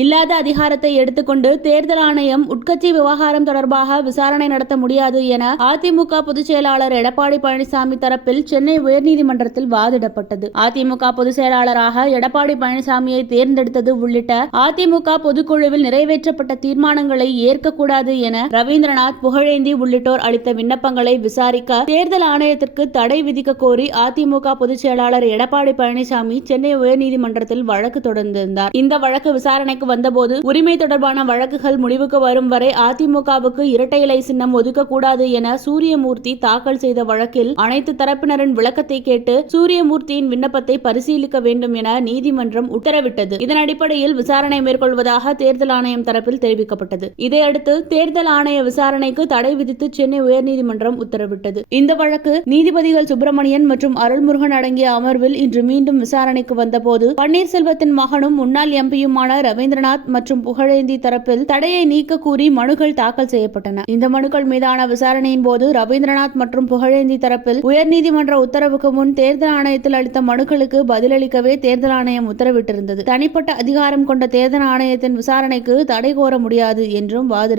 இல்லாத அதிகாரத்தை எடுத்துக்கொண்டு தேர்தல் ஆணையம் உட்கட்சி விவகாரம் தொடர்பாக விசாரணை நடத்த முடியாது என அதிமுக பொதுச் செயலாளர் எடப்பாடி பழனிசாமி தரப்பில் சென்னை உயர்நீதிமன்றத்தில் வாதிடப்பட்டது. அதிமுக பொதுச் செயலாளராக எடப்பாடி பழனிசாமியை தேர்ந்தெடுத்தது உள்ளிட்ட அதிமுக பொதுக்குழுவில் நிறைவேற்றப்பட்ட தீர்மானங்களை ஏற்கக்கூடாது என ரவீந்திரநாத், புகழேந்தி உள்ளிட்டோர் அளித்த விண்ணப்பங்களை விசாரிக்க தேர்தல் ஆணையத்திற்கு தடை விதிக்க கோரி அதிமுக பொதுச் செயலாளர் எடப்பாடி பழனிசாமி சென்னை உயர்நீதிமன்றத்தில் வழக்கு தொடர்ந்திருந்தார். இந்த வழக்கு விசாரணைக்கு வந்தபோது உரிமை தொடர்பான வழக்குகள் முடிவுக்கு வரும் வரை அதிமுகவுக்கு இரட்டை இலை சின்னம் ஒதுக்கக்கூடாது என சூரியமூர்த்தி தாக்கல் செய்த வழக்கில் அனைத்து தரப்பினரின் விளக்கத்தை கேட்டு சூரியமூர்த்தியின் விண்ணப்பத்தை பரிசீலிக்க வேண்டும் என நீதிமன்றம் உத்தரவிட்டது. இதன் அடிப்படையில் விசாரணை மேற்கொள்வதாக தேர்தல் ஆணையம் தரப்பில் தெரிவிக்கப்பட்டது. இதையடுத்து தேர்தல் ஆணைய விசாரணைக்கு தடை விதித்து சென்னை உயர்நீதிமன்றம் உத்தரவிட்டது. இந்த வழக்கு நீதிபதிகள் சுப்பிரமணியன் மற்றும் அருள்முருகன் அடங்கிய அமர்வில் இன்று மீண்டும் விசாரணைக்கு வந்தபோது பன்னீர்செல்வத்தின் மகனும் முன்னாள் எம்பியுமான ரவீந்திரநாத் மற்றும் புகழேந்தி தரப்பில் தடையை நீக்க கூறி மனுக்கள் தாக்கல் செய்யப்பட்டன. இந்த மனுக்கள் மீதான விசாரணையின் போது ரவீந்திரநாத் மற்றும் புகழேந்தி தரப்பில் உயர்நீதிமன்ற உத்தரவுக்கு முன் தேர்தல் ஆணையத்தில் அளித்த மனுக்களுக்கு பதிலளிக்கவே தேர்தல் ஆணையம் உத்தரவிட்டிருந்தது. தனிப்பட்ட அதிகாரம் கொண்ட தேர்தல் ஆணையத்தின் விசாரணைக்கு தடை கோர முடியாது என்றும் வாதிடப்பட்டது.